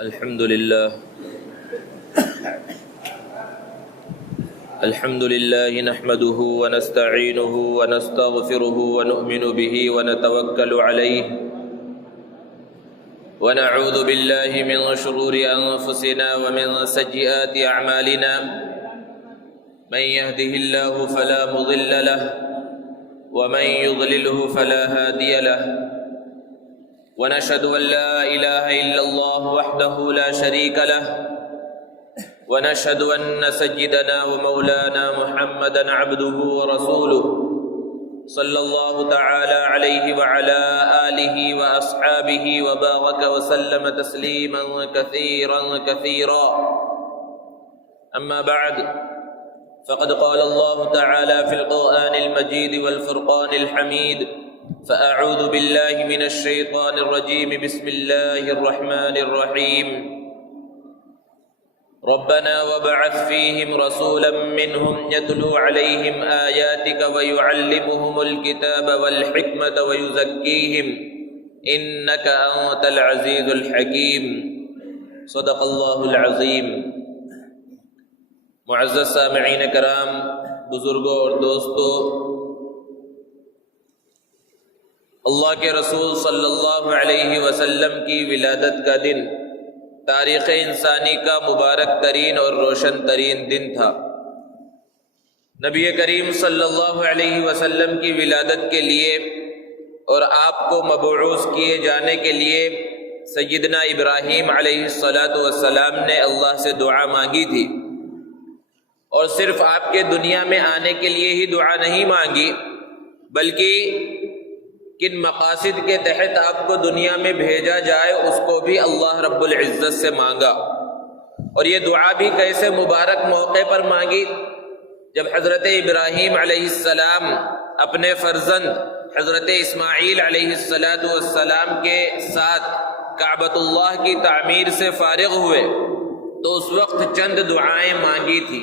الحمد لله نحمده ونستعينه ونستغفره ونؤمن به ونتوكل عليه ونعوذ بالله من شرور أنفسنا ومن سيئات أعمالنا من يهده الله فلا مضل له ومن يضلله فلا هادي له ونشهد أن لا إله إلا الله وحده لا شريك له ونشهد أن سيدنا ومولانا محمدا عبده ورسوله صلى الله تعالى عليه وعلى آله وأصحابه وبارك وسلم تسليما كثيرا أما بعد فقد قال الله تعالى في القرآن المجيد والفرقان الحميد فأعوذ بالله من الشيطان الرجيم بسم الله الرحمن الرحيم ربنا وابعث فيهم رسولا منهم يتلو عليهم آياتك ويعلمهم الكتاب والحكمة ويزكيهم إنك أنت العزيز الحكيم صدق الله العظيم۔ معزز سامعین کرام، بزرگوں اور دوستوں، اللہ کے رسول صلی اللہ علیہ وسلم کی ولادت کا دن تاریخ انسانی کا مبارک ترین اور روشن ترین دن تھا۔ نبی کریم صلی اللہ علیہ وسلم کی ولادت کے لیے اور آپ کو مبعوث کیے جانے کے لیے سیدنا ابراہیم علیہ السلام نے اللہ سے دعا مانگی تھی، اور صرف آپ کے دنیا میں آنے کے لیے ہی دعا نہیں مانگی، بلکہ کن مقاصد کے تحت آپ کو دنیا میں بھیجا جائے اس کو بھی اللہ رب العزت سے مانگا۔ اور یہ دعا بھی کیسے مبارک موقع پر مانگی؟ جب حضرت ابراہیم علیہ السلام اپنے فرزند حضرت اسماعیل علیہ السلام کے ساتھ کعبۃ اللہ کی تعمیر سے فارغ ہوئے تو اس وقت چند دعائیں مانگی تھی۔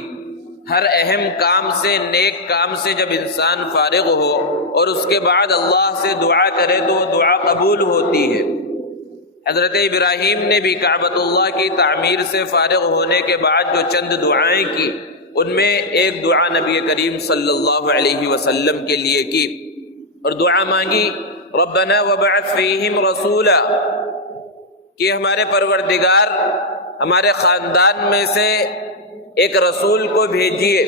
ہر اہم کام سے، نیک کام سے جب انسان فارغ ہو اور اس کے بعد اللہ سے دعا کرے تو دعا قبول ہوتی ہے۔ حضرت ابراہیم نے بھی کعبۃ اللہ کی تعمیر سے فارغ ہونے کے بعد جو چند دعائیں کی، ان میں ایک دعا نبی کریم صلی اللہ علیہ وسلم کے لیے کی، اور دعا مانگی ربنا وابعث فیہم رسولا، کہ ہمارے پروردگار ہمارے خاندان میں سے ایک رسول کو بھیجیے،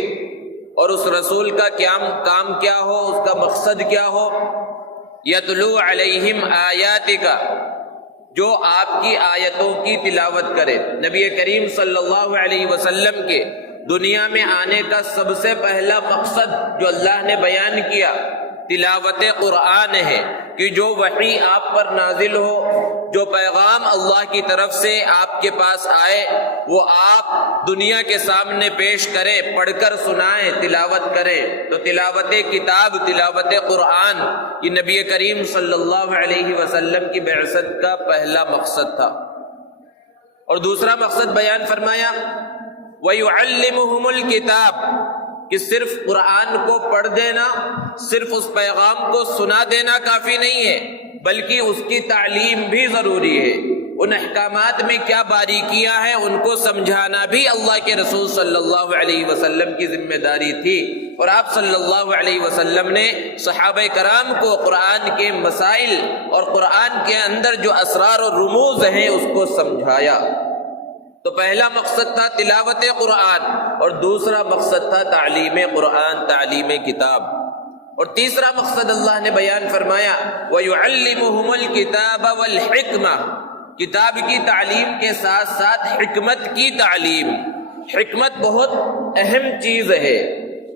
اور اس رسول کا کام کیا ہو، اس کا مقصد کیا ہو، یتلو علیہم آیاتک، جو آپ کی آیتوں کی تلاوت کرے۔ نبی کریم صلی اللہ علیہ وسلم کے دنیا میں آنے کا سب سے پہلا مقصد جو اللہ نے بیان کیا تلاوت قرآن ہے، کہ جو وحی آپ پر نازل ہو، جو پیغام اللہ کی طرف سے آپ کے پاس آئے، وہ آپ دنیا کے سامنے پیش کریں، پڑھ کر سنائیں، تلاوت کریں۔ تو تلاوت کتاب، تلاوت قرآن، یہ نبی کریم صلی اللہ علیہ وسلم کی بعثت کا پہلا مقصد تھا۔ اور دوسرا مقصد بیان فرمایا وَيُعَلِّمُهُمُ الْكِتَابَ، کہ صرف قرآن کو پڑھ دینا، صرف اس پیغام کو سنا دینا کافی نہیں ہے، بلکہ اس کی تعلیم بھی ضروری ہے۔ ان احکامات میں کیا باریکیاں ہیں ان کو سمجھانا بھی اللہ کے رسول صلی اللہ علیہ وسلم کی ذمہ داری تھی، اور آپ صلی اللہ علیہ وسلم نے صحابہ کرام کو قرآن کے مسائل اور قرآن کے اندر جو اسرار و رموز ہیں اس کو سمجھایا۔ تو پہلا مقصد تھا تلاوت قرآن، اور دوسرا مقصد تھا تعلیم قرآن، تعلیم کتاب، اور تیسرا مقصد اللہ نے بیان فرمایا وَيُعَلِّمُهُمُ الْكِتَابَ وَالْحِكْمَةَ، کتاب کی تعلیم کے ساتھ ساتھ حکمت کی تعلیم۔ حکمت بہت اہم چیز ہے،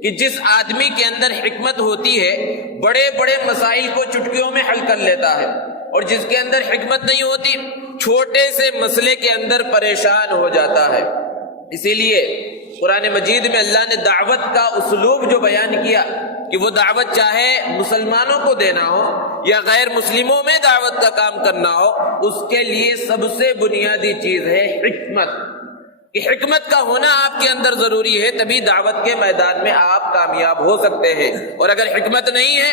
کہ جس آدمی کے اندر حکمت ہوتی ہے بڑے بڑے مسائل کو چٹکیوں میں حل کر لیتا ہے، اور جس کے اندر حکمت نہیں ہوتی چھوٹے سے مسئلے کے اندر پریشان ہو جاتا ہے۔ اسی لیے قرآن مجید میں اللہ نے دعوت کا اسلوب جو بیان کیا کہ وہ دعوت چاہے مسلمانوں کو دینا ہو یا غیر مسلموں میں دعوت کا کام کرنا ہو، اس کے لیے سب سے بنیادی چیز ہے حکمت، کہ حکمت کا ہونا آپ کے اندر ضروری ہے، تبھی دعوت کے میدان میں آپ کامیاب ہو سکتے ہیں۔ اور اگر حکمت نہیں ہے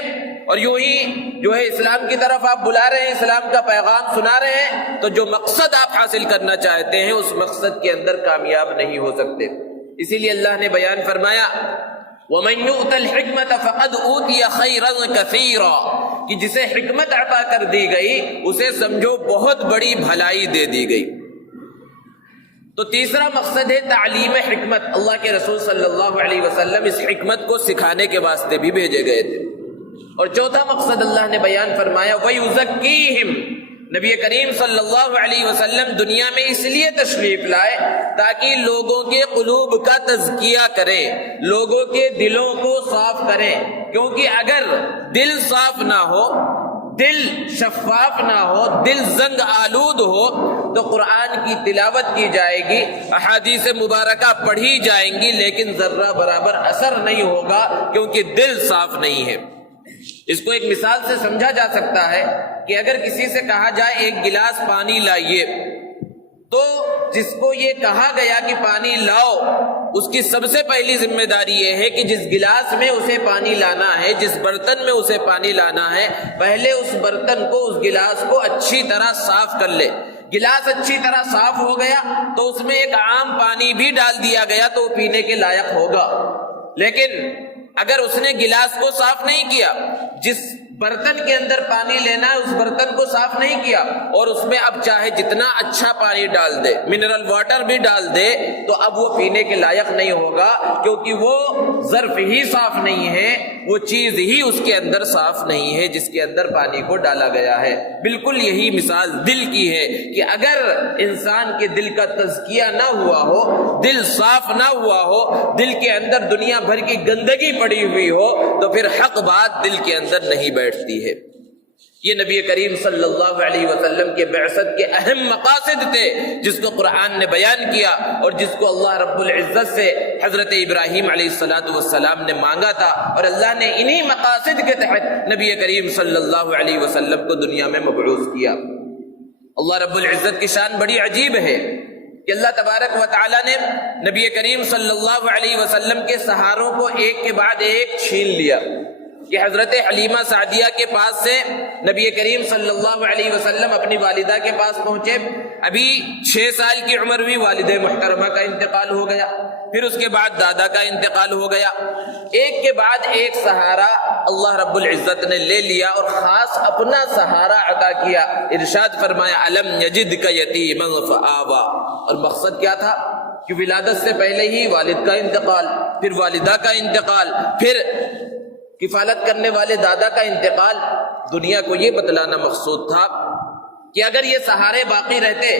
اور یوں ہی جو ہے اسلام کی طرف آپ بلا رہے ہیں، اسلام کا پیغام سنا رہے ہیں، تو جو مقصد آپ حاصل کرنا چاہتے ہیں اس مقصد کے اندر کامیاب نہیں ہو سکتے۔ اسی لیے اللہ نے بیان فرمایا وَمَن يُؤْتَ الْحِكْمَةَ فَقَدْ أُوتِيَ خَيْرًا كَثِيرًا، کہ جسے حکمت عطا کر دی گئی اسے سمجھو بہت بڑی بھلائی دے دی گئی۔ تو تیسرا مقصد ہے تعلیم حکمت، اللہ کے رسول صلی اللہ علیہ وسلم اس حکمت کو سکھانے کے واسطے بھی بھیجے گئے تھے۔ اور چوتھا مقصد اللہ نے بیان فرمایا وَيُزَكِّيهِمْ، نبی کریم صلی اللہ علیہ وسلم دنیا میں اس لیے تشریف لائے تاکہ لوگوں کے قلوب کا تزکیہ کریں، لوگوں کے دلوں کو صاف کریں، کیونکہ اگر دل صاف نہ ہو، دل شفاف نہ ہو، دل زنگ آلود ہو تو قرآن کی تلاوت کی جائے گی، احادیث مبارکہ پڑھی جائیں گی، لیکن ذرہ برابر اثر نہیں ہوگا کیونکہ دل صاف نہیں ہے۔ اس کو ایک مثال سے سمجھا جا سکتا ہے کہ اگر کسی سے کہا جائے ایک گلاس پانی لائیے، تو جس کو یہ کہا گیا کہ پانی لاؤ، اس کی سب سے پہلی ذمہ داری یہ ہے کہ جس گلاس میں اسے پانی لانا ہے، جس برتن میں اسے پانی لانا ہے، پہلے اس برتن کو، اس گلاس کو اچھی طرح صاف کر لے۔ گلاس اچھی طرح صاف ہو گیا تو اس میں ایک عام پانی بھی ڈال دیا گیا تو وہ پینے کے لائق ہوگا۔ لیکن اگر اس نے گلاس کو صاف نہیں کیا، جس برتن کے اندر پانی لینا ہے اس برتن کو صاف نہیں کیا، اور اس میں اب چاہے جتنا اچھا پانی ڈال دے، منرل واٹر بھی ڈال دے، تو اب وہ پینے کے لائق نہیں ہوگا، کیونکہ وہ ظرف ہی صاف نہیں ہے، وہ چیز ہی اس کے اندر صاف نہیں ہے جس کے اندر پانی کو ڈالا گیا ہے۔ بالکل یہی مثال دل کی ہے کہ اگر انسان کے دل کا تزکیہ نہ ہوا ہو، دل صاف نہ ہوا ہو، دل کے اندر دنیا بھر کی گندگی پڑی ہوئی ہو، تو پھر حق بات دل کے اندر نہیں بیٹھتی ہے۔ یہ نبی کریم صلی اللہ علیہ وسلم کے بعثت کے اہم مقاصد تھے جس کو قرآن نے بیان کیا، اور جس کو اللہ رب العزت سے حضرت ابراہیم علیہ السلام نے مانگا تھا، اور اللہ نے انہی مقاصد کے تحت نبی کریم صلی اللہ علیہ وسلم کو دنیا میں مبعوث کیا۔ اللہ رب العزت کی شان بڑی عجیب ہے کہ اللہ تبارک و تعالی نے نبی کریم صلی اللہ علیہ وسلم کے سہاروں کو ایک کے بعد ایک چھین لیا، کہ حضرت حلیمہ سعدیہ کے پاس سے نبی کریم صلی اللہ علیہ وسلم اپنی والدہ کے پاس پہنچے، ابھی 6 سال کی عمر ہوئی، والدہ محترمہ کا انتقال ہو گیا، پھر اس کے بعد دادا کا انتقال ہو گیا، ایک کے بعد ایک سہارا اللہ رب العزت نے لے لیا اور خاص اپنا سہارا عطا کیا۔ ارشاد فرمایا الم یجدک یتیما فآویٰ، اور مقصد کیا تھا کہ ولادت سے پہلے ہی والد کا انتقال، پھر والدہ کا انتقال، پھر کفالت کرنے والے دادا کا انتقال، دنیا کو یہ بتلانا مقصود تھا کہ اگر یہ سہارے باقی رہتے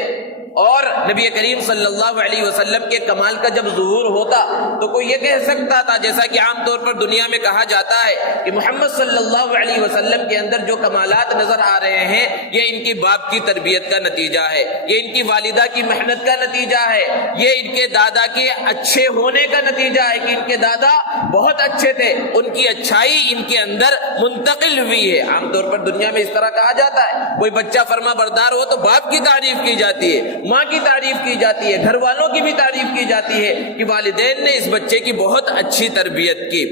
اور نبی کریم صلی اللہ علیہ وسلم کے کمال کا جب ظہور ہوتا تو کوئی یہ کہہ سکتا تھا، جیسا کہ عام طور پر دنیا میں کہا جاتا ہے کہ محمد صلی اللہ علیہ وسلم کے اندر جو کمالات نظر آ رہے ہیں یہ ان کی باپ کی تربیت کا نتیجہ ہے، یہ ان کی والدہ کی محنت کا نتیجہ ہے، یہ ان کے دادا کے اچھے ہونے کا نتیجہ ہے کہ ان کے دادا بہت اچھے تھے، ان کی اچھائی ان کے اندر منتقل ہوئی ہے۔ عام طور پر دنیا میں اس طرح کہا جاتا ہے، کوئی بچہ فرما بردار ہو تو باپ کی تعریف کی جاتی ہے، ماں کی تعریف کی جاتی ہے، گھر والوں کی بھی تعریف کی جاتی ہے کہ والدین نے اس بچے کی بہت اچھی تربیت کی۔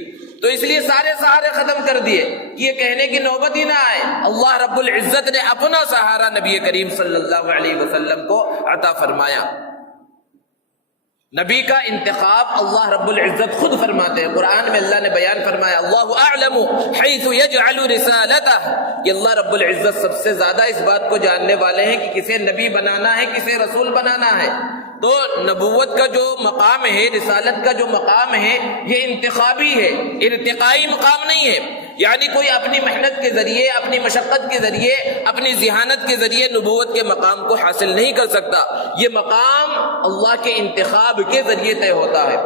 تو اس لیے سارے سہارے ختم کر دیے، یہ کہنے کی نوبت ہی نہ آئے۔ اللہ رب العزت نے اپنا سہارا نبی کریم صلی اللہ علیہ وسلم کو عطا فرمایا۔ نبی کا انتخاب اللہ رب العزت خود فرماتے ہیں، قرآن میں اللہ نے بیان فرمایا اللہ اعلم حیث یجعل رسالتہ، کہ اللہ رب العزت سب سے زیادہ اس بات کو جاننے والے ہیں کہ کسے نبی بنانا ہے، کسے رسول بنانا ہے۔ تو نبوت کا جو مقام ہے، رسالت کا جو مقام ہے، یہ انتخابی ہے، ارتقائی مقام نہیں ہے، یعنی کوئی اپنی محنت کے ذریعے، اپنی مشقت کے ذریعے، اپنی ذہانت کے ذریعے نبوت کے مقام کو حاصل نہیں کر سکتا، یہ مقام اللہ کے انتخاب کے ذریعے طے ہوتا ہے۔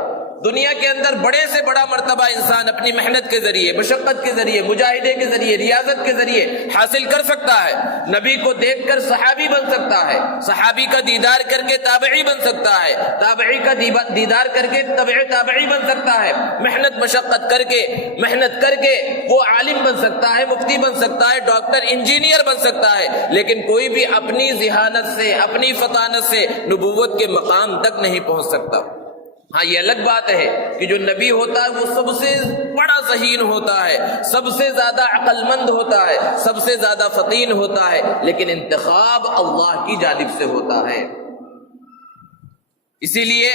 دنیا کے اندر بڑے سے بڑا مرتبہ انسان اپنی محنت کے ذریعے، مشقت کے ذریعے، مجاہدے کے ذریعے، ریاضت کے ذریعے حاصل کر سکتا ہے۔ نبی کو دیکھ کر صحابی بن سکتا ہے، صحابی کا دیدار کر کے تابعی بن سکتا ہے، تابعی کا دیدار کر کے تابعی بن سکتا ہے، محنت مشقت کر کے وہ عالم بن سکتا ہے، مفتی بن سکتا ہے، ڈاکٹر، انجینئر بن سکتا ہے، لیکن کوئی بھی اپنی ذہانت سے، اپنی فطانت سے نبوت کے مقام تک نہیں پہنچ سکتا۔ ہاں یہ الگ بات ہے کہ جو نبی ہوتا ہے وہ سب سے بڑا ذہین ہوتا ہے، سب سے زیادہ عقل مند ہوتا ہے، سب سے زیادہ فطین ہوتا ہے، لیکن انتخاب اللہ کی جانب سے ہوتا ہے۔ اسی لیے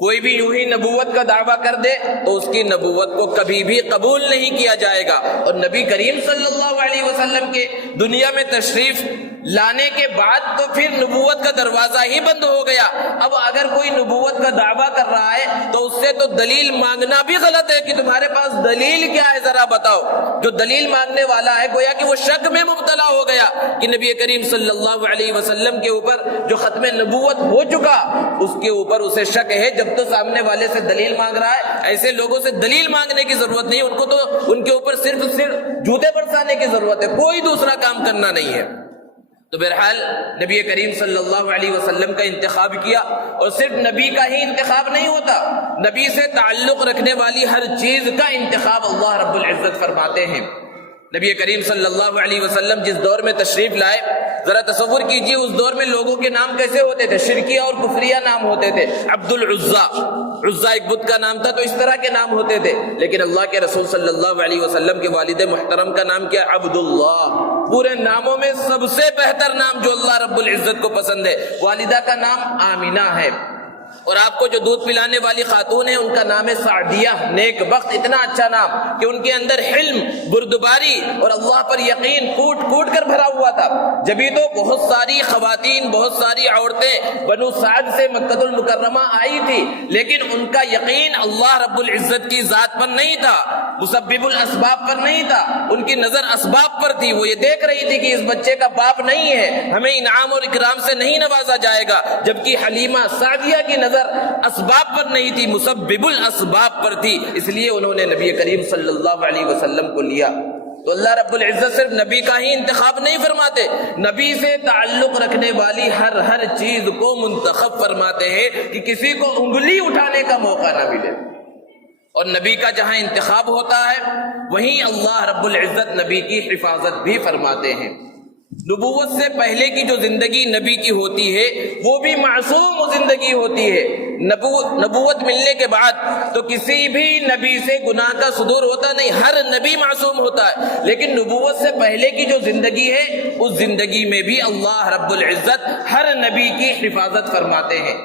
کوئی بھی یوں ہی نبوت کا دعویٰ کر دے تو اس کی نبوت کو کبھی بھی قبول نہیں کیا جائے گا۔ اور نبی کریم صلی اللہ علیہ وسلم کے دنیا میں تشریف لانے کے بعد تو پھر نبوت کا دروازہ ہی بند ہو گیا۔ اب اگر کوئی نبوت کا دعویٰ کر رہا ہے تو اس سے تو دلیل مانگنا بھی غلط ہے کہ تمہارے پاس دلیل کیا ہے ذرا بتاؤ۔ جو دلیل مانگنے والا ہے گویا کہ وہ شک میں مبتلا ہو گیا کہ نبی کریم صلی اللہ علیہ وسلم کے اوپر جو ختم نبوت ہو چکا اس کے اوپر اسے شک ہے، جب تو سامنے والے سے دلیل مانگ رہا ہے۔ ایسے لوگوں سے دلیل مانگنے کی ضرورت نہیں، ان کو تو ان کے اوپر صرف جوتے برسانے کی ضرورت ہے، کوئی دوسرا کام کرنا نہیں ہے۔ تو بہرحال نبی کریم صلی اللہ علیہ وسلم کا انتخاب کیا، اور صرف نبی کا ہی انتخاب نہیں ہوتا، نبی سے تعلق رکھنے والی ہر چیز کا انتخاب اللہ رب العزت فرماتے ہیں۔ نبی کریم صلی اللہ علیہ وسلم جس دور میں تشریف لائے، ذرا تصور کیجئے اس دور میں لوگوں کے نام کیسے ہوتے تھے، شرکیہ اور کفریہ نام ہوتے تھے۔ عبد العزا، عزا ایک بت کا نام تھا، تو اس طرح کے نام ہوتے تھے، لیکن اللہ کے رسول صلی اللہ علیہ وسلم کے والد محترم کا نام کیا؟ عبداللہ۔ پورے ناموں میں سب سے بہتر نام جو اللہ رب العزت کو پسند ہے، والدہ کا نام آمینہ ہے، اور آپ کو جو دودھ پلانے والی خاتون ہے ان کا نام ہے سعدیہ، نیک بخت۔ اتنا اچھا نام کہ ان کے اندر حلم، بردباری اور اللہ پر یقین کوٹ کوٹ کر بھرا ہوا تھا۔ جبھی تو بہت ساری خواتین، بہت ساری عورتیں بنو سعد سے مکہ المکرمہ آئی تھی، لیکن ان کا یقین اللہ رب العزت کی ذات پر نہیں تھا، مسبب الاسباب پر نہیں تھا، ان کی نظر اسباب پر تھی۔ وہ یہ دیکھ رہی تھی کہ اس بچے کا باپ نہیں ہے، ہمیں انعام اور اکرام سے نہیں نوازا جائے گا، جبکہ حلیمہ سعدیہ کی نظر اسباب پر نہیں تھی، مسبب الاسباب پر تھی، اس لیے انہوں نے نبی کریم صلی اللہ علیہ وسلم کو لیا۔ تو اللہ رب العزت صرف نبی کا ہی انتخاب نہیں فرماتے، نبی سے تعلق رکھنے والی ہر چیز کو منتخب فرماتے ہیں کہ کسی کو انگلی اٹھانے کا موقع نہ ملے۔ اور نبی کا جہاں انتخاب ہوتا ہے وہیں اللہ رب العزت نبی کی حفاظت بھی فرماتے ہیں۔ نبوت سے پہلے کی جو زندگی نبی کی ہوتی ہے وہ بھی معصوم زندگی ہوتی ہے۔ نبوت ملنے کے بعد تو کسی بھی نبی سے گناہ کا صدور ہوتا نہیں، ہر نبی معصوم ہوتا ہے، لیکن نبوت سے پہلے کی جو زندگی ہے اس زندگی میں بھی اللہ رب العزت ہر نبی کی حفاظت فرماتے ہیں۔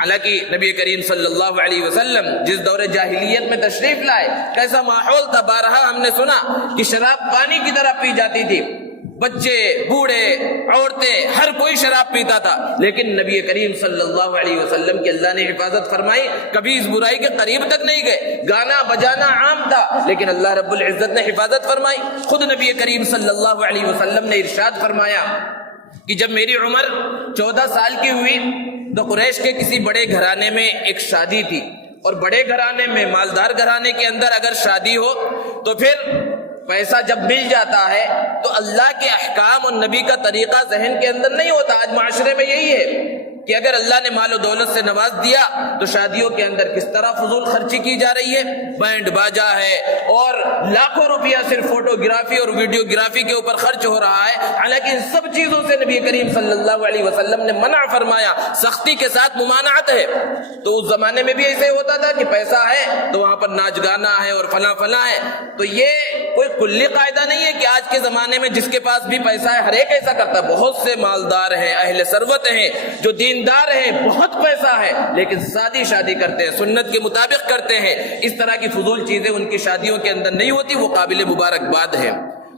حالانکہ نبی کریم صلی اللہ علیہ وسلم جس دور جاہلیت میں تشریف لائے کیسا ماحول تھا، بارہا ہم نے سنا کہ شراب پانی کی طرح پی جاتی تھی، بچے، بوڑھے، عورتیں، ہر کوئی شراب پیتا تھا، لیکن نبی کریم صلی اللہ علیہ وسلم کی اللہ نے حفاظت فرمائی، کبھی اس برائی کے قریب تک نہیں گئے۔ گانا بجانا عام تھا لیکن اللہ رب العزت نے حفاظت فرمائی۔ خود نبی کریم صلی اللہ علیہ وسلم نے ارشاد فرمایا کہ جب میری عمر 14 سال کی ہوئی تو قریش کے کسی بڑے گھرانے میں ایک شادی تھی، اور بڑے گھرانے میں، مالدار گھرانے کے اندر اگر شادی ہو تو پھر پیسہ جب مل جاتا ہے تو اللہ کے احکام اور نبی کا طریقہ ذہن کے اندر نہیں ہوتا۔ آج معاشرے میں یہی ہے کہ اگر اللہ نے مال و دولت سے نواز دیا تو شادیوں کے اندر کس طرح فضول خرچی کی جا رہی ہے، بینڈ باجا ہے اور لاکھوں روپیہ صرف فوٹوگرافی اور ویڈیوگرافی کے اوپر خرچ ہو رہا ہے۔ حالانکہ ان سب چیزوں سے نبی کریم صلی اللہ علیہ وسلم نے منع فرمایا، سختی کے ساتھ ممانعت ہے۔ تو اس زمانے میں بھی ایسے ہوتا تھا کہ پیسہ ہے تو وہاں پر ناچ گانا ہے اور فلاں فلاں ہے۔ تو یہ کوئی کلی قاعدہ نہیں ہے کہ آج کے زمانے میں جس کے پاس بھی پیسہ ہے ہر ایک ایسا کرتا ہے۔ بہت سے مالدار ہیں، اہل ثروت ہیں، جو دیندار ہیں، بہت پیسہ ہے لیکن سادی شادی کرتے ہیں، سنت کے مطابق کرتے ہیں۔ اس طرح کی فضول چیزیں ان کی شادیوں کے اندر نہیں ہوتی، وہ قابل مبارکباد ہے۔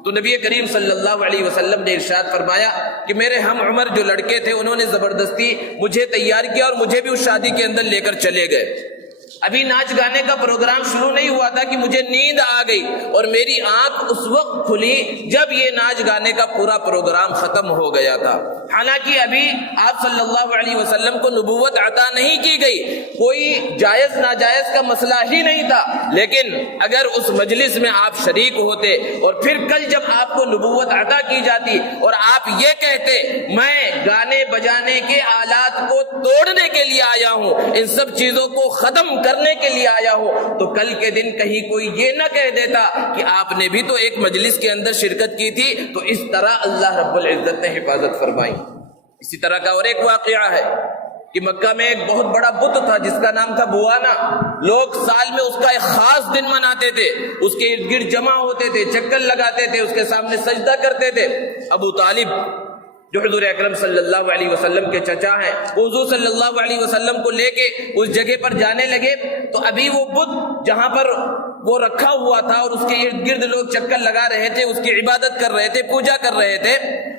تو نبی کریم صلی اللہ علیہ وسلم نے ارشاد فرمایا کہ میرے ہم عمر جو لڑکے تھے انہوں نے زبردستی مجھے تیار کیا اور مجھے بھی اس شادی کے اندر لے کر چلے گئے۔ ابھی ناچ گانے کا پروگرام شروع نہیں ہوا تھا کہ مجھے نیند آ گئی، اور میری آنکھ اس وقت کھلی جب یہ ناچ گانے کا پورا پروگرام ختم ہو گیا تھا۔ حالانکہ ابھی آپ صلی اللہ علیہ وسلم کو نبوت عطا نہیں کی گئی، کوئی جائز ناجائز کا مسئلہ ہی نہیں تھا، لیکن اگر اس مجلس میں آپ شریک ہوتے اور پھر کل جب آپ کو نبوت عطا کی جاتی اور آپ یہ کہتے میں گانے بجانے کے آلات کو توڑنے کے لیے آیا ہوں، ان سب چیزوں کو ختم کرنے کے لیے آیا ہوں، تو کل کے دن کہیں کوئی یہ نہ کہہ دیتا کہ آپ نے بھی تو ایک مجلس کے اندر شرکت کی تھی۔ تو اس طرح اللہ رب العزت نے حفاظت فرمائی۔ اسی طرح کا اور ایک واقعہ ہے کہ مکہ میں ایک بہت بڑا بت تھا جس کا نام تھا بوانا. لوگ سال میں اس کا ایک خاص دن مناتے تھے, اس کے ارد گرد جمع ہوتے تھے, چکر لگاتے تھے, اس کے سامنے سجدہ کرتے تھے. ابو طالب جو حضور اکرم صلی اللہ علیہ وسلم کے چچا ہیں, وہ حضور صلی اللہ علیہ وسلم کو لے کے اس جگہ پر جانے لگے. تو ابھی وہ بت جہاں پر وہ رکھا ہوا تھا اور اس کے ارد گرد لوگ چکر لگا رہے تھے, اس کی عبادت کر رہے تھے, پوجا کر رہے تھے,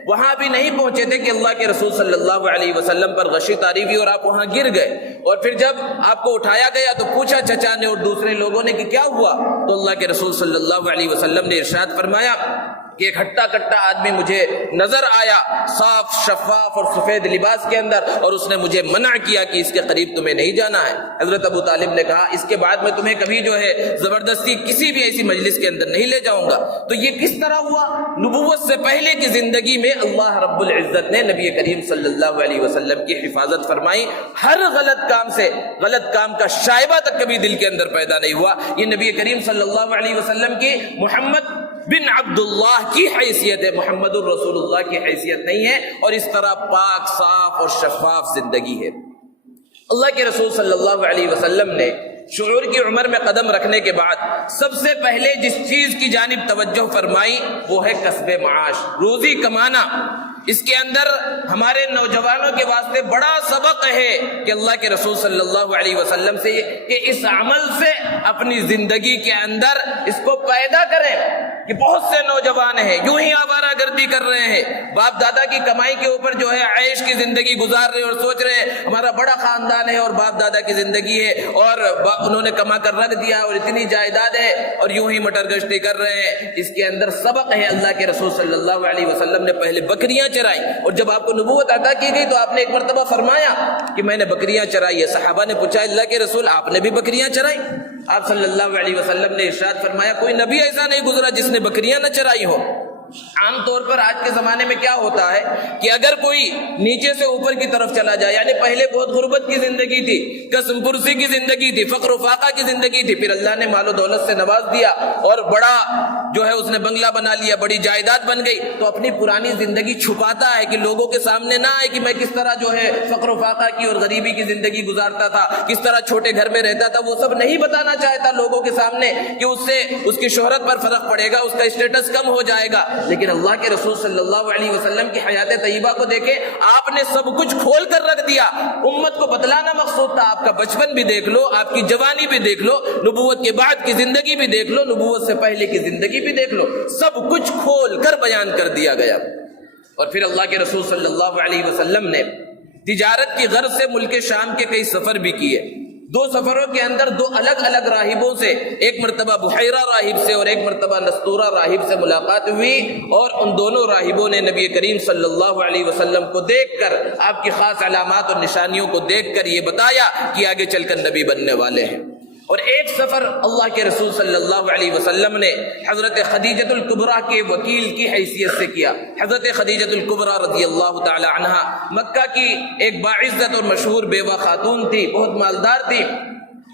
وہاں بھی نہیں پہنچے تھے کہ اللہ کے رسول صلی اللہ علیہ وسلم پر غشی تاری ہوئی اور آپ وہاں گر گئے. اور پھر جب آپ کو اٹھایا گیا تو پوچھا چچا نے اور دوسرے لوگوں نے کہ کیا ہوا, تو اللہ کے رسول صلی اللہ علیہ وسلم نے ارشاد فرمایا کہ ایک ہٹا کٹا آدمی مجھے نظر آیا, صاف شفاف اور سفید لباس کے اندر, اور اس نے مجھے منع کیا کہ اس کے قریب تمہیں نہیں جانا ہے. حضرت ابو طالب نے کہا اس کے بعد میں تمہیں کبھی جو ہے زبردستی کسی بھی ایسی مجلس کے اندر نہیں لے جاؤں گا. تو یہ کس طرح ہوا؟ نبوت سے پہلے کی زندگی میں اللہ رب العزت نے نبی کریم صلی اللہ علیہ وسلم کی حفاظت فرمائی. ہر غلط کام سے, غلط کام کا شائبہ تک کبھی دل کے اندر پیدا نہیں ہوا. یہ نبی کریم صلی اللہ علیہ وسلم کی محمد بن عبداللہ کی حیثیت ہے, محمد الرسول اللہ کی حیثیت نہیں ہے. اور اس طرح پاک صاف اور شفاف زندگی ہے. اللہ کے رسول صلی اللہ علیہ وسلم نے شعور کی عمر میں قدم رکھنے کے بعد سب سے پہلے جس چیز کی جانب توجہ فرمائی وہ ہے کسب معاش, روزی کمانا. اس کے اندر ہمارے نوجوانوں کے واسطے بڑا سبق ہے کہ اللہ کے رسول صلی اللہ علیہ وسلم سے کہ اس عمل سے اپنی زندگی کے اندر اس کو پیدا کریں. کہ بہت سے نوجوان ہیں یوں ہی آوارہ گردی کر رہے ہیں, باپ دادا کی کمائی کے اوپر جو ہے عیش کی زندگی گزار رہے ہیں اور سوچ رہے ہیں ہمارا بڑا خاندان ہے اور باپ دادا کی زندگی ہے اور انہوں نے کما کر رکھ دیا اور اتنی جائیداد ہے, اور یوں ہی مٹر گشتی کر رہے ہیں. اس کے اندر سبق ہے. اللہ کے رسول صلی اللہ علیہ وسلم نے پہلے بکریاں چرائی, اور جب آپ کو نبوت عطا کی گئی تو آپ نے ایک مرتبہ فرمایا کہ میں نے بکریاں چرائی ہے. صحابہ نے پوچھا اللہ کے رسول آپ نے بھی بکریاں چرائی؟ آپ صلی اللہ علیہ وسلم نے ارشاد فرمایا کوئی نبی ایسا نہیں گزرا جس نے بکریاں نہ چرائی ہو. عام طور پر آج کے زمانے میں کیا ہوتا ہے کہ اگر کوئی نیچے سے اوپر کی طرف چلا جائے, یعنی پہلے بہت غربت کی زندگی تھی, قسم پرسی کی زندگی تھی, فقر و فاقہ کی زندگی تھی, پھر اللہ نے مال و دولت سے نواز دیا اور بڑا جو ہے اس نے بنگلہ بنا لیا, بڑی جائیداد بن گئی, تو اپنی پرانی زندگی چھپاتا ہے کہ لوگوں کے سامنے نہ آئے کہ میں کس طرح جو ہے فقر و فاقہ کی اور غریبی کی زندگی گزارتا تھا, کس طرح چھوٹے گھر میں رہتا تھا. وہ سب نہیں بتانا چاہتا لوگوں کے سامنے کہ اس سے اس کی شہرت پر فرق پڑے گا, اس کا اسٹیٹس کم ہو جائے گا. لیکن اللہ کے رسول صلی اللہ علیہ وسلم کی حیات طیبہ کو دیکھیں, آپ نے سب کچھ کھول کر رکھ دیا. امت کو بتلانا مقصود تھا. آپ کا بچپن بھی دیکھ لو, آپ کی جوانی بھی دیکھ لو, نبوت کے بعد کی زندگی بھی دیکھ لو, نبوت سے پہلے کی زندگی بھی دیکھ لو, سب کچھ کھول کر بیان کر دیا گیا. اور پھر اللہ کے رسول صلی اللہ علیہ وسلم نے تجارت کی غرض سے ملک شام کے کئی سفر بھی کیے. 2 سفروں کے اندر 2 الگ الگ راہبوں سے, ایک مرتبہ بحیرہ راہب سے اور ایک مرتبہ نستورہ راہب سے ملاقات ہوئی, اور ان دونوں راہبوں نے نبی کریم صلی اللہ علیہ وسلم کو دیکھ کر, آپ کی خاص علامات اور نشانیوں کو دیکھ کر یہ بتایا کہ آگے چل کر نبی بننے والے ہیں. اور ایک سفر اللہ کے رسول صلی اللہ علیہ وسلم نے حضرت خدیجۃ الکبریٰ کے وکیل کی حیثیت سے کیا. حضرت خدیجۃ الکبریٰ رضی اللہ تعالی عنہا مکہ کی ایک باعزت اور مشہور بیوہ خاتون تھی, بہت مالدار تھی.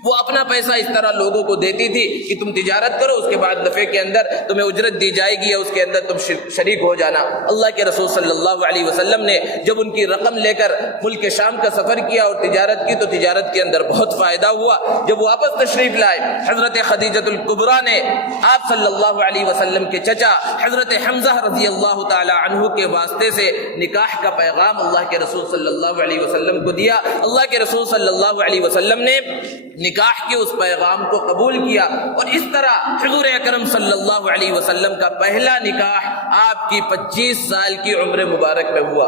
وہ اپنا پیسہ اس طرح لوگوں کو دیتی تھی کہ تم تجارت کرو, اس کے بعد نفع کے اندر تمہیں اجرت دی جائے گی یا اس کے اندر تم شریک ہو جانا. اللہ کے رسول صلی اللہ علیہ وسلم نے جب ان کی رقم لے کر ملک شام کا سفر کیا اور تجارت کی, تو تجارت کے اندر بہت فائدہ ہوا. جب واپس تشریف لائے, حضرت خدیجۃ الکبریٰ نے آپ صلی اللہ علیہ وسلم کے چچا حضرت حمزہ رضی اللہ تعالی عنہ کے واسطے سے نکاح کا پیغام اللہ کے رسول صلی اللہ علیہ وسلم کو دیا. اللہ کے رسول صلی اللہ علیہ وسلم نے نکاح کے اس پیغام کو قبول کیا, اور اس طرح حضور اکرم صلی اللہ علیہ وسلم کا پہلا نکاح آپ کی 25 سال کی عمر مبارک میں ہوا.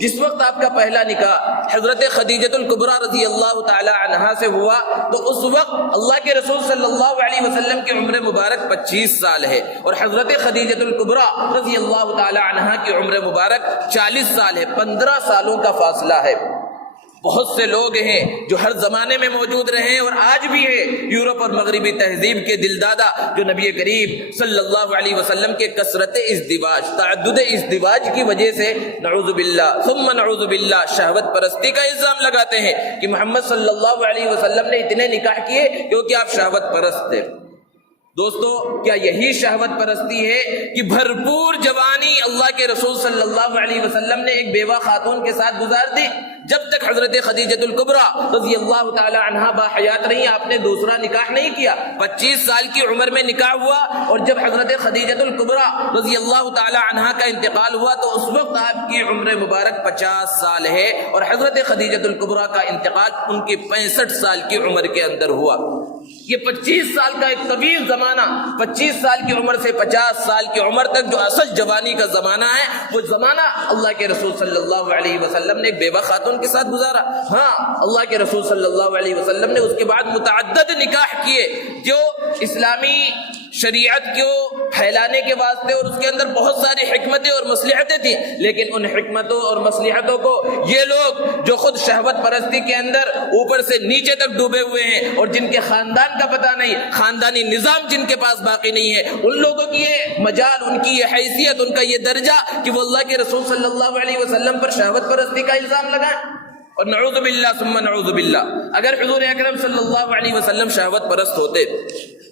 جس وقت آپ کا پہلا نکاح حضرت خدیجۃ الکبریٰ رضی اللہ تعالی عنہا سے ہوا, تو اس وقت اللہ کے رسول صلی اللہ علیہ وسلم کی عمر مبارک 25 سال ہے, اور حضرت خدیجۃ الکبریٰ رضی اللہ تعالی عنہا کی عمر مبارک 40 سال ہے. 15 سالوں کا فاصلہ ہے. بہت سے لوگ ہیں جو ہر زمانے میں موجود رہے ہیں اور آج بھی ہیں, یورپ اور مغربی تہذیب کے دل دادا, جو نبی کریم صلی اللہ علیہ وسلم کے کثرت ازدواج, تعدد ازدواج کی وجہ سے نعوذ باللہ ثم نعوذ باللہ شہوت پرستی کا الزام لگاتے ہیں کہ محمد صلی اللہ علیہ وسلم نے اتنے نکاح کیے کیونکہ آپ شہوت پرست تھے. دوستو کیا یہی شہوت پرستی ہے کہ بھرپور جوانی اللہ کے رسول صلی اللہ علیہ وسلم نے ایک بیوہ خاتون کے ساتھ گزار دی؟ جب تک حضرت خدیجۃ الکبریٰ رضی اللہ تعالی عنہا باحیات رہی آپ نے دوسرا نکاح نہیں کیا۔ 25 سال کی عمر میں نکاح ہوا، اور جب حضرت خدیجۃ الکبریٰ رضی اللہ تعالی عنہا کا انتقال ہوا تو اس وقت آپ کی عمر مبارک 50 سال ہے، اور حضرت خدیجۃ الکبریٰ کا انتقال ان کی 65 سال کی عمر کے اندر ہوا۔ یہ 25 سال کا ایک طویل زمانہ، 25 سال کی عمر سے 50 سال کی عمر تک جو اصل جوانی کا زمانہ ہے، وہ زمانہ اللہ کے رسول صلی اللہ علیہ وسلم نے ایک بیوہ خاتون کے ساتھ گزارا۔ ہاں، اللہ کے رسول صلی اللہ علیہ وسلم نے اس کے بعد متعدد نکاح کیے جو اسلامی شریعت کو پھیلانے کے واسطے، اور اس کے اندر بہت ساری حکمتیں اور مصلحتیں تھیں، لیکن ان حکمتوں اور مصلحتوں کو یہ لوگ جو خود شہوت پرستی کے اندر اوپر سے نیچے تک ڈوبے ہوئے ہیں، اور جن کے خاندان کا پتہ نہیں، خاندانی نظام جن کے پاس باقی نہیں ہے، ان لوگوں کی یہ مجال، ان کی یہ حیثیت، ان کا یہ درجہ کہ وہ اللہ کے رسول صلی اللہ علیہ وسلم پر شہوت پرستی کا الزام لگائیں۔ اور نعوذ باللہ ثم نعوذ باللہ، اگر حضور اکرم صلی اللہ علیہ وسلم شہوت پرست ہوتے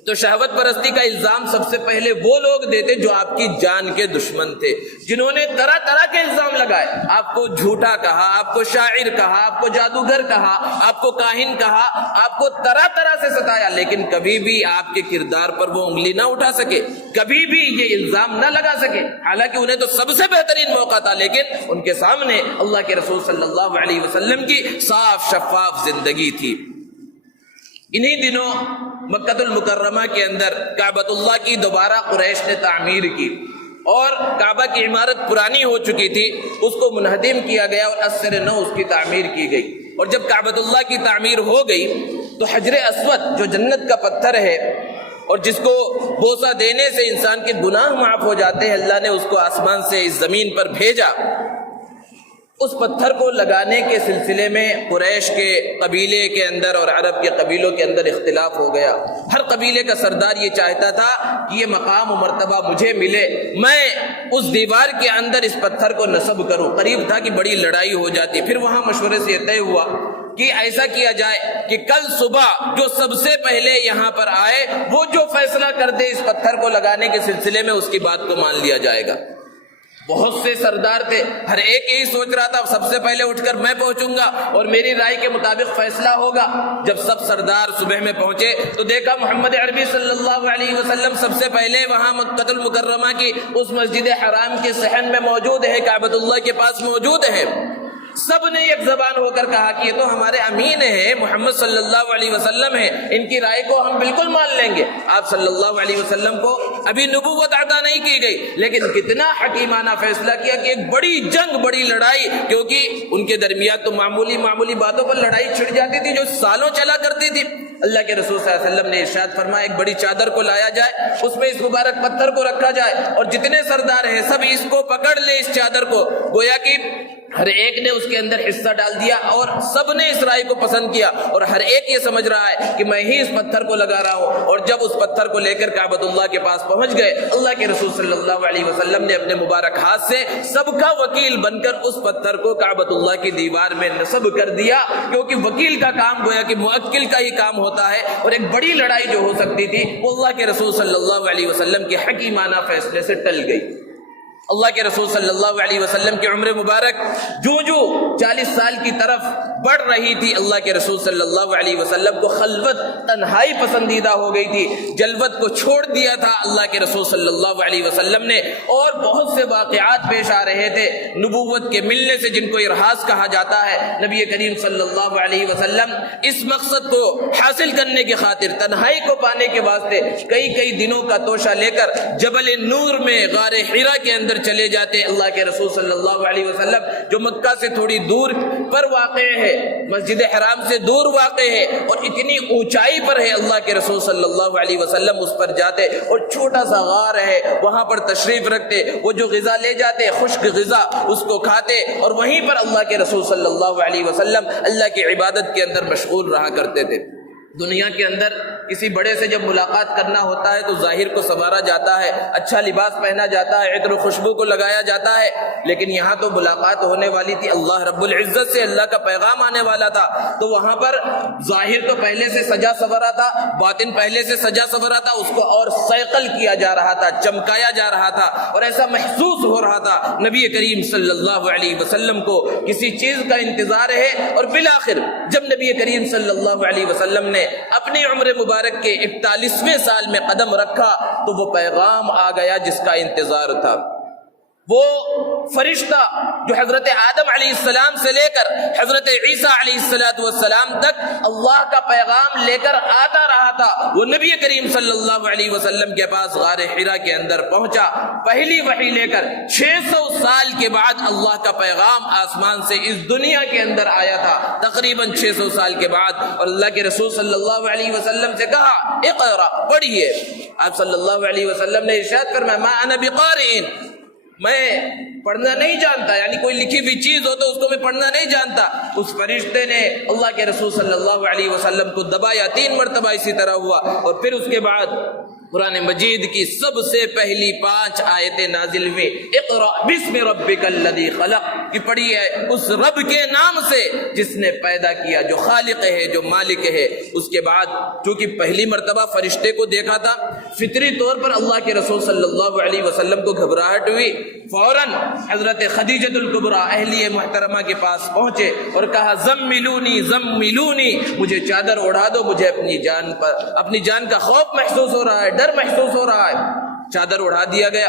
تو شہوت پرستی کا الزام سب سے پہلے وہ لوگ دیتے جو آپ کی جان کے دشمن تھے، جنہوں نے طرح طرح کے الزام لگائے، آپ کو جھوٹا کہا، آپ کو شاعر کہا، آپ کو جادوگر کہا، آپ کو کاہن کہا، آپ کو طرح طرح سے ستایا، لیکن کبھی بھی آپ کے کردار پر وہ انگلی نہ اٹھا سکے، کبھی بھی یہ الزام نہ لگا سکے، حالانکہ انہیں تو سب سے بہترین موقع تھا، لیکن ان کے سامنے اللہ کے رسول صلی اللہ علیہ وسلم کی صاف شفاف زندگی تھی۔ انہی دنوں مکہ المکرمہ کے اندر کعبۃ اللہ کی دوبارہ قریش نے تعمیر کی، اور کعبہ کی عمارت پرانی ہو چکی تھی، اس کو منہدم کیا گیا اور اثر نو اس کی تعمیر کی گئی۔ اور جب کعبۃ اللہ کی تعمیر ہو گئی تو حجر اسود جو جنت کا پتھر ہے اور جس کو بوسہ دینے سے انسان کے گناہ معاف ہو جاتے ہیں، اللہ نے اس کو آسمان سے اس زمین پر بھیجا۔ اس پتھر کو لگانے کے سلسلے میں قریش کے قبیلے کے اندر اور عرب کے قبیلوں کے اندر اختلاف ہو گیا۔ ہر قبیلے کا سردار یہ چاہتا تھا کہ یہ مقام و مرتبہ مجھے ملے، میں اس دیوار کے اندر اس پتھر کو نصب کروں۔ قریب تھا کہ بڑی لڑائی ہو جاتی، پھر وہاں مشورے سے یہ طے ہوا کہ ایسا کیا جائے کہ کل صبح جو سب سے پہلے یہاں پر آئے وہ جو فیصلہ کر دے اس پتھر کو لگانے کے سلسلے میں، اس کی بات کو مان لیا جائے گا۔ بہت سے سردار تھے، ہر ایک یہی سوچ رہا تھا سب سے پہلے اٹھ کر میں پہنچوں گا اور میری رائے کے مطابق فیصلہ ہوگا۔ جب سب سردار صبح میں پہنچے تو دیکھا محمد عربی صلی اللہ علیہ وسلم سب سے پہلے وہاں مکہ المکرمہ کی اس مسجد حرام کے صحن میں موجود ہے، کعبۃ اللہ کے پاس موجود ہے۔ سب نے ایک زبان ہو کر کہا کہ یہ تو ہمارے امین ہیں، محمد صلی اللہ علیہ وسلم ہیں، ان کی رائے کو ہم بالکل مان لیں گے۔ آپ صلی اللہ علیہ وسلم کو ابھی نبوت عطا نہیں کی گئی، لیکن کتنا حکیمانہ فیصلہ کیا کہ ایک بڑی جنگ، بڑی لڑائی، کیونکہ ان کے درمیان تو معمولی باتوں پر لڑائی چھڑ جاتی تھی جو سالوں چلا کرتی تھی۔ اللہ کے رسول صلی اللہ علیہ وسلم نے ارشاد فرمایا ایک بڑی چادر کو لایا جائے، اس میں اس مبارک پتھر کو رکھا جائے، اور جتنے سردار ہیں سب اس کو پکڑ لیں، اس چادر کو۔ گویا کہ ہر ایک نے اس کے اندر حصہ ڈال دیا اور سب نے اس رائے کو پسند کیا، اور ہر ایک یہ سمجھ رہا ہے کہ میں ہی اس پتھر کو لگا رہا ہوں۔ اور جب اس پتھر کو لے کر کعبۃ اللہ کے پاس پہنچ گئے، اللہ کے رسول صلی اللہ علیہ وسلم نے اپنے مبارک ہاتھ سے سب کا وکیل بن کر اس پتھر کو کعبۃ اللہ کی دیوار میں نصب کر دیا، کیونکہ وکیل کا کام گویا کہ موکل کا ہی کام ہوتا ہے، اور ایک بڑی لڑائی جو ہو سکتی تھی وہ اللہ کے رسول صلی اللہ علیہ وسلم کے حکیمانہ فیصلے سے ٹل گئی۔ اللہ کے رسول صلی اللہ علیہ وسلم کی عمر مبارک جو 40 سال کی طرف بڑھ رہی تھی، اللہ کے رسول صلی اللہ علیہ وسلم کو خلوت، تنہائی پسندیدہ ہو گئی تھی، جلوت کو چھوڑ دیا تھا اللہ کے رسول صلی اللہ علیہ وسلم نے، اور بہت سے واقعات پیش آ رہے تھے نبوت کے ملنے سے، جن کو ارہاس کہا جاتا ہے۔ نبی کریم صلی اللہ علیہ وسلم اس مقصد کو حاصل کرنے کی خاطر، تنہائی کو پانے کے واسطے کئی دنوں کا توشہ لے کر جبل نور میں غار حرا کے اندر چلے جاتے۔ اللہ کے رسول صلی اللہ علیہ وسلم جو مکہ سے تھوڑی دور پر واقع ہے، مسجد حرام سے دور واقع ہے، اور اتنی اونچائی پر ہے، اللہ کے رسول صلی اللہ علیہ وسلم اس پر جاتے، اور چھوٹا سا غار ہے وہاں پر تشریف رکھتے، وہ جو غذا لے جاتے خشک غذا اس کو کھاتے، اور وہیں پر اللہ کے رسول صلی اللہ علیہ وسلم اللہ کی عبادت کے اندر مشغول رہا کرتے تھے۔ دنیا کے اندر کسی بڑے سے جب ملاقات کرنا ہوتا ہے تو ظاہر کو سنوارا جاتا ہے، اچھا لباس پہنا جاتا ہے، عطر و خوشبو کو لگایا جاتا ہے، لیکن یہاں تو ملاقات ہونے والی تھی اللہ رب العزت سے، اللہ کا پیغام آنے والا تھا، تو وہاں پر ظاہر تو پہلے سے سجا سورا تھا، باطن پہلے سے سجا سورا تھا، اس کو اور سیقل کیا جا رہا تھا، چمکایا جا رہا تھا، اور ایسا محسوس ہو رہا تھا نبی کریم صلی اللہ علیہ وسلم کو کسی چیز کا انتظار ہے۔ اور بالآخر جب نبی کریم صلی اللہ علیہ وسلم نے اپنی عمر مبارک کے 41ویں سال میں قدم رکھا تو وہ پیغام آ گیا جس کا انتظار تھا۔ وہ فرشتہ جو حضرت آدم علیہ السلام سے لے کر حضرت عیسیٰ علیہ السلام تک اللہ کا پیغام لے کر آتا رہا تھا، وہ نبی کریم صلی اللہ علیہ وسلم کے پاس غار حرا کے اندر پہنچا، پہلی وحی لے کر 600 سال کے بعد اللہ کا پیغام آسمان سے اس دنیا کے اندر آیا تھا، تقریباً 600 سال کے بعد، اور اللہ کے رسول صلی اللہ علیہ وسلم سے کہا اقرا، پڑھیے۔ آپ صلی اللہ علیہ وسلم نے ارشاد فرمایا ما انا بقارئ، میں پڑھنا نہیں جانتا، یعنی کوئی لکھی ہوئی چیز ہو تو اس کو میں پڑھنا نہیں جانتا۔ اس فرشتے نے اللہ کے رسول صلی اللہ علیہ وسلم کو دبایا، 3 مرتبہ اسی طرح ہوا، اور پھر اس کے بعد قرآن مجید کی سب سے پہلی 5 آیتیں نازل ہوئی، اقرأ بسم ربک الذی خلق، کہ پڑھی ہے اس رب کے نام سے جس نے پیدا کیا، جو خالق ہے، جو مالک ہے۔ اس کے بعد چونکہ پہلی مرتبہ فرشتے کو دیکھا تھا، فطری طور پر اللہ کے رسول صلی اللہ علیہ وسلم کو گھبراہٹ ہوئی، فوراً حضرت خدیجہ الکبریٰ اہلیہ محترمہ کے پاس پہنچے اور کہا زملونی زملونی، مجھے چادر اڑا دو، مجھے اپنی جان کا خوف محسوس ہو رہا ہے، ڈر محسوس ہو رہا ہے۔ چادر اڑا دیا گیا۔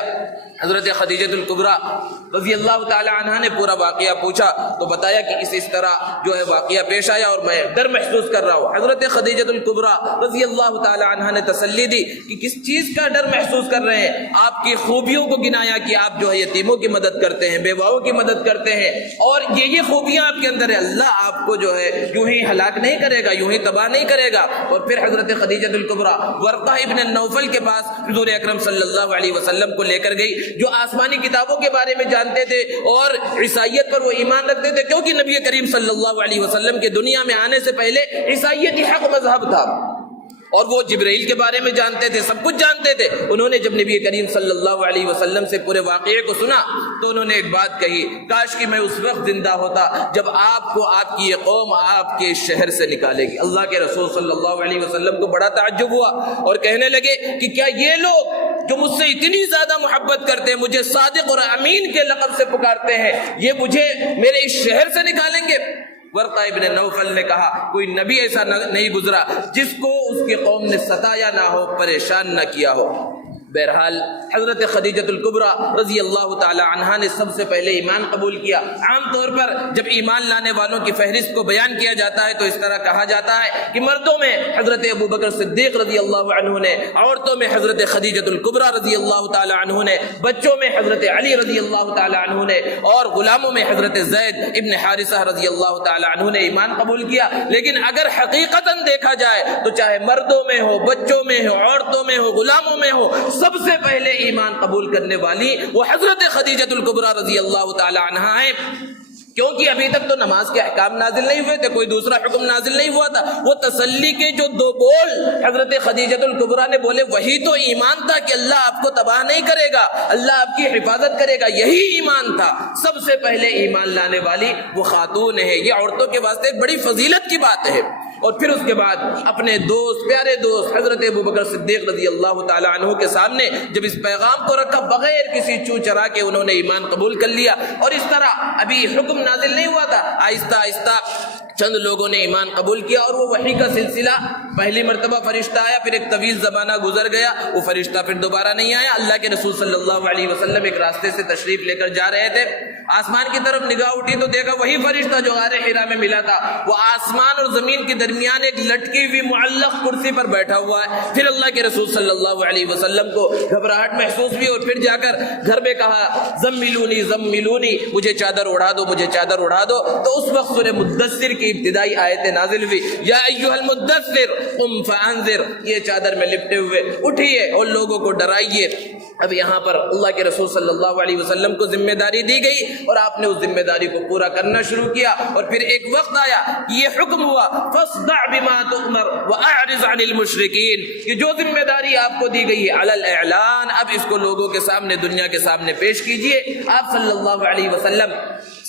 حضرت خدیجہ الکبریٰ رضی اللہ تعالی عنہ نے پورا واقعہ پوچھا تو بتایا کہ اس طرح جو ہے واقعہ پیش آیا اور میں ڈر محسوس کر رہا ہوں۔ حضرت خدیجہ الکبریٰ رضی اللہ تعالی عنہ نے تسلی دی کہ کس چیز کا ڈر محسوس کر رہے ہیں؟ آپ کی خوبیوں کو گنایا کہ آپ جو ہے یتیموں کی مدد کرتے ہیں، بیواؤں کی مدد کرتے ہیں، اور یہ خوبیاں آپ کے اندر ہے، اللہ آپ کو جو ہے یوں ہی ہلاک نہیں کرے گا، یوں ہی تباہ نہیں کرے گا۔ اور پھر حضرت خدیجہ الکبریٰ ورقہ ابن نوفل کے پاس حضور اکرم صلی اللہ علیہ وسلم کو لے کر گئی، جو آسمانی کتابوں کے بارے میں جانتے تھے اور عیسائیت پر وہ ایمان رکھتے تھے، کیونکہ نبی کریم صلی اللہ علیہ وسلم کے دنیا میں آنے سے پہلے عیسائیت ہی حق مذہب تھا، اور وہ جبرائیل کے بارے میں جانتے تھے، سب کچھ جانتے تھے۔ انہوں نے جب نبی کریم صلی اللہ علیہ وسلم سے پورے واقعے کو سنا تو انہوں نے ایک بات کہی، کاش کہ میں اس وقت زندہ ہوتا جب آپ کو آپ کی یہ قوم آپ کے شہر سے نکالے گی۔ اللہ کے رسول صلی اللہ علیہ وسلم کو بڑا تعجب ہوا اور کہنے لگے کہ کیا یہ لوگ جو مجھ سے اتنی زیادہ محبت کرتے ہیں، مجھے صادق اور امین کے لقب سے پکارتے ہیں، یہ مجھے میرے اس شہر سے نکالیں گے؟ ورقہ ابن نوفل نے کہا کوئی نبی ایسا نہیں گزرا جس کو اس کی قوم نے ستایا نہ ہو، پریشان نہ کیا ہو۔ بہرحال حضرت خدیجہ الکبریٰ رضی اللہ تعالی عنہا نے سب سے پہلے ایمان قبول کیا۔ عام طور پر جب ایمان لانے والوں کی فہرست کو بیان کیا جاتا ہے تو اس طرح کہا جاتا ہے کہ مردوں میں حضرت ابوبکر صدیق رضی اللہ عنہ نے، عورتوں میں حضرت خدیجہ الکبریٰ رضی اللہ تعالی عنہ نے، بچوں میں حضرت علی رضی اللہ تعالی عنہ نے، اور غلاموں میں حضرت زید ابن حارثہ رضی اللہ تعالی عنہ نے ایمان قبول کیا۔ لیکن اگر حقیقتاً دیکھا جائے تو چاہے مردوں میں ہو، بچوں میں ہو، عورتوں میں ہو، غلاموں میں ہو، سب سے پہلے ایمان قبول کرنے والی وہ حضرت خدیجہ الکبریٰ رضی اللہ تعالی عنہا ہے، کیونکہ ابھی تک تو نماز کے احکام نازل نہیں ہوئے تھے، کوئی دوسرا حکم نازل نہیں ہوا تھا۔ وہ تسلی کے جو 2 بول حضرت خدیجہ الکبریٰ نے بولے وہی تو ایمان تھا کہ اللہ آپ کو تباہ نہیں کرے گا، اللہ آپ کی حفاظت کرے گا، یہی ایمان تھا۔ سب سے پہلے ایمان لانے والی وہ خاتون ہے، یہ عورتوں کے واسطے ایک بڑی فضیلت کی بات ہے۔ اور پھر اس کے بعد اپنے دوست، پیارے دوست حضرت ابوبکر صدیق رضی اللہ تعالی عنہ کے سامنے جب اس پیغام کو رکھا، بغیر کسی چو چرا کے انہوں نے ایمان قبول کر لیا۔ اور اس طرح ابھی حکم نازل نہیں ہوا تھا، آہستہ آہستہ چند لوگوں نے ایمان قبول کیا، اور وہ وحی کا سلسلہ، پہلی مرتبہ فرشتہ آیا، پھر ایک طویل زمانہ گزر گیا، وہ فرشتہ پھر دوبارہ نہیں آیا۔ اللہ کے رسول صلی اللہ علیہ وسلم ایک راستے سے تشریف لے کر جا رہے تھے، آسمان کی طرف نگاہ اٹھی تو دیکھا وہی فرشتہ جو غار حرا میں ملا تھا، وہ آسمان اور زمین کے درمیان ایک لٹکی ہوئی معلق کرسی پر بیٹھا ہوا ہے۔ پھر اللہ کے رسول صلی اللہ علیہ وسلم کو گھبراہٹ محسوس ہوئی، اور پھر جا کر گھر میں کہا زملونی زملونی، مجھے چادر اڑا دو، مجھے چادر اڑا دو۔ تو اس وقت سورہ مدثر کی کی ابتدائی آیتیں نازل ہوئی، یا ایھا المدثر قم فانذر، یہ چادر میں لپٹے ہوئے اٹھیے اور لوگوں کو ڈرائیے۔ اب یہاں پر اللہ کے رسول صلی اللہ علیہ وسلم کو ذمہ داری دی گئی اور آپ نے اس ذمہ داری کو پورا کرنا شروع کیا، اور پھر ایک وقت آیا یہ حکم ہوا فاصدع بما تؤمر واعرض عن المشرکین، کہ جو ذمہ داری آپ کو دی گئی ہے علی الاعلان، اب اس کو لوگوں کے سامنے، دنیا کے سامنے پیش کیجئے۔ آپ صلی اللہ علیہ وسلم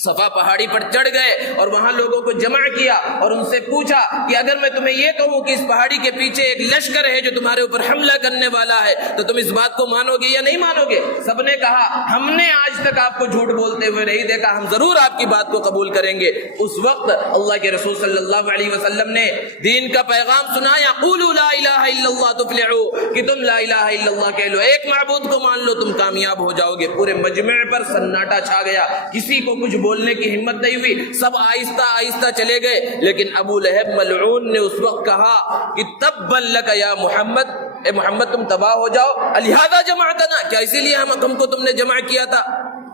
صفا پہاڑی پر چڑھ گئے اور وہاں لوگوں کو جمع کیا اور ان سے پوچھا کہ اگر میں تمہیں یہ کہوں کہ اس پہاڑی کے پیچھے ایک لشکر ہے جو تمہارے اوپر حملہ کرنے والا ہے تو تم اس بات کو مانو گے یا نہیں مانو گے؟ سب نے کہا ہم نے آج تک آپ کو جھوٹ بولتے ہوئے نہیں دیکھا، ہم ضرور آپ کی بات کو قبول کریں گے۔ اس وقت اللہ کے رسول صلی اللہ علیہ وسلم نے دین کا پیغام سنایا، قولوا لا الہ الا اللہ تفلحوا، کہ تم لا الہ الا اللہ کہہ لو، ایک معبود کو مان لو، تم کامیاب ہو جاؤ گے۔ پورے مجمع پر سناٹا چھا گیا، کسی کو کچھ بولنے کی ہمت نہیں ہوئی، سب آہستہ آہستہ چلے گئے۔ لیکن ابو لہب ملعون نے اس وقت کہا کہ تبا لک یا محمد، اے محمد تم تباہ ہو جاؤ، الہذا جمعتنا، کیا اسی لیے ہم کو تم نے جمع کیا تھا؟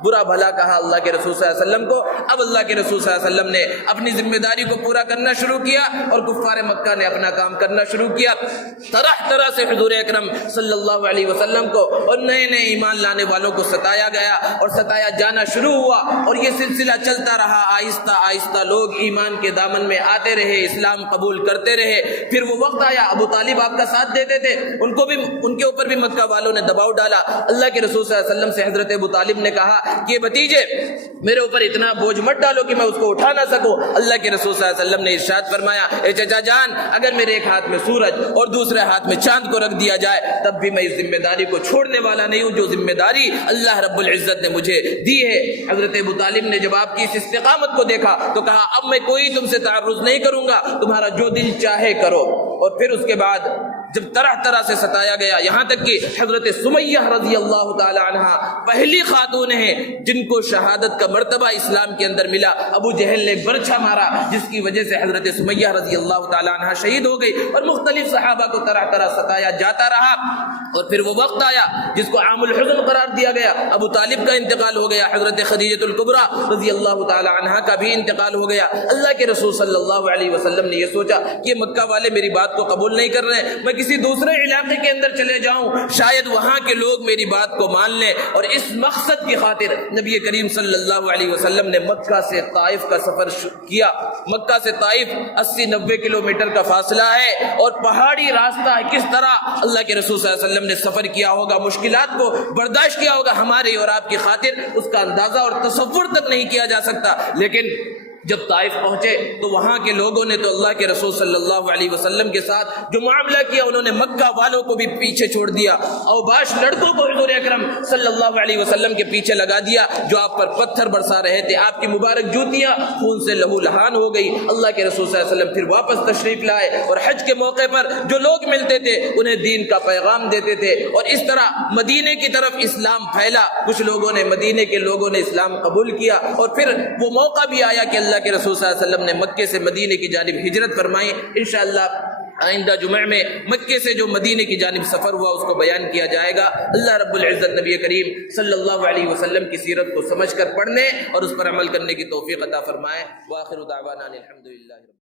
برا بھلا کہا اللہ کے رسول صلی اللہ علیہ وسلم کو۔ اب اللہ کے رسول صلی اللہ علیہ وسلم نے اپنی ذمہ داری کو پورا کرنا شروع کیا اور کفار مکہ نے اپنا کام کرنا شروع کیا۔ طرح طرح سے حضور اکرم صلی اللہ علیہ وسلم کو اور نئے نئے ایمان لانے والوں کو ستایا گیا اور ستایا جانا شروع ہوا، اور یہ سلسلہ چلتا رہا۔ آہستہ آہستہ لوگ ایمان کے دامن میں آتے رہے، اسلام قبول کرتے رہے۔ پھر وہ وقت آیا، ابو طالب آپ کا ساتھ دیتے تھے، ان کے اوپر بھی مکہ والوں نے دباؤ ڈالا۔ اللہ کے رسول صلی اللہ علیہ وسلم سے حضرت ابو طالب نے کہا کہ بھتیجے میرے اوپر اتنا بوجھ مت ڈالو کہ میں اس کو اٹھا نہ سکوں۔ اللہ کے رسول صلی اللہ علیہ وسلم نے ارشاد فرمایا، اے چچا جان، اگر میرے ایک ہاتھ میں سورج اور دوسرے ہاتھ میں چاند کو رکھ دیا جائے تب بھی میں اس ذمہ داری کو چھوڑنے والا نہیں ہوں جو ذمہ داری اللہ رب العزت نے مجھے دی ہے۔ حضرت ابو طالب نے جب آپ کی اس استقامت کو دیکھا تو کہا اب میں کوئی تم سے تعرض نہیں کروں گا، تمہارا جو دل چاہے کرو۔ اور پھر اس کے بعد جب طرح طرح سے ستایا گیا، یہاں تک کہ حضرت سمیہ رضی اللہ تعالی عنہ پہلی خاتون ہیں جن کو شہادت کا مرتبہ اسلام کے اندر ملا۔ ابو جہل نے برچھا مارا جس کی وجہ سے حضرت سمیہ رضی اللہ تعالی عنہ شہید ہو گئی، اور مختلف صحابہ کو طرح طرح ستایا جاتا رہا۔ اور پھر وہ وقت آیا جس کو عام الحزن قرار دیا گیا، ابو طالب کا انتقال ہو گیا، حضرت خدیجہ الکبریٰ رضی اللہ تعالی عنہ کا بھی انتقال ہو گیا۔ اللہ کے رسول صلی اللہ علیہ وسلم نے یہ سوچا کہ مکہ والے میری بات کو قبول نہیں کر رہے، میں کسی دوسرے علاقے کے اندر چلے جاؤں، شاید وہاں کے لوگ میری بات کو مان لیں۔ اور اس مقصد کی خاطر نبی کریم صلی اللہ علیہ وسلم نے مکہ سے طائف کا سفر کیا۔ مکہ سے طائف 80-90 کلومیٹر کا فاصلہ ہے اور پہاڑی راستہ ہے۔ کس طرح اللہ کے رسول صلی اللہ علیہ وسلم نے سفر کیا ہوگا، مشکلات کو برداشت کیا ہوگا، ہماری اور آپ کی خاطر اس کا اندازہ اور تصور تک نہیں کیا جا سکتا۔ لیکن جب طائف پہنچے تو وہاں کے لوگوں نے تو اللہ کے رسول صلی اللہ علیہ وسلم کے ساتھ جو معاملہ کیا، انہوں نے مکہ والوں کو بھی پیچھے چھوڑ دیا، اوباش لڑکوں کو حضور اکرم صلی اللہ علیہ وسلم کے پیچھے لگا دیا جو آپ پر پتھر برسا رہے تھے۔ آپ کی مبارک جوتیاں خون سے لہو لہان ہو گئی۔ اللہ کے رسول صلی اللہ علیہ وسلم پھر واپس تشریف لائے اور حج کے موقع پر جو لوگ ملتے تھے انہیں دین کا پیغام دیتے تھے، اور اس طرح مدینے کی طرف اسلام پھیلا۔ کچھ لوگوں نے، مدینے کے لوگوں نے اسلام قبول کیا، اور پھر وہ موقع بھی آیا کہ اللہ کے رسول صلی اللہ علیہ وسلم نے مکے سے مدینے کی جانب ہجرت فرمائی۔ انشاءاللہ آئندہ جمعہ میں مکے سے جو مدینے کی جانب سفر ہوا اس کو بیان کیا جائے گا۔ اللہ رب العزت نبی کریم صلی اللہ علیہ وسلم کی سیرت کو سمجھ کر پڑھنے اور اس پر عمل کرنے کی توفیق عطا فرمائے۔ وآخر دعوانا الحمدللہ۔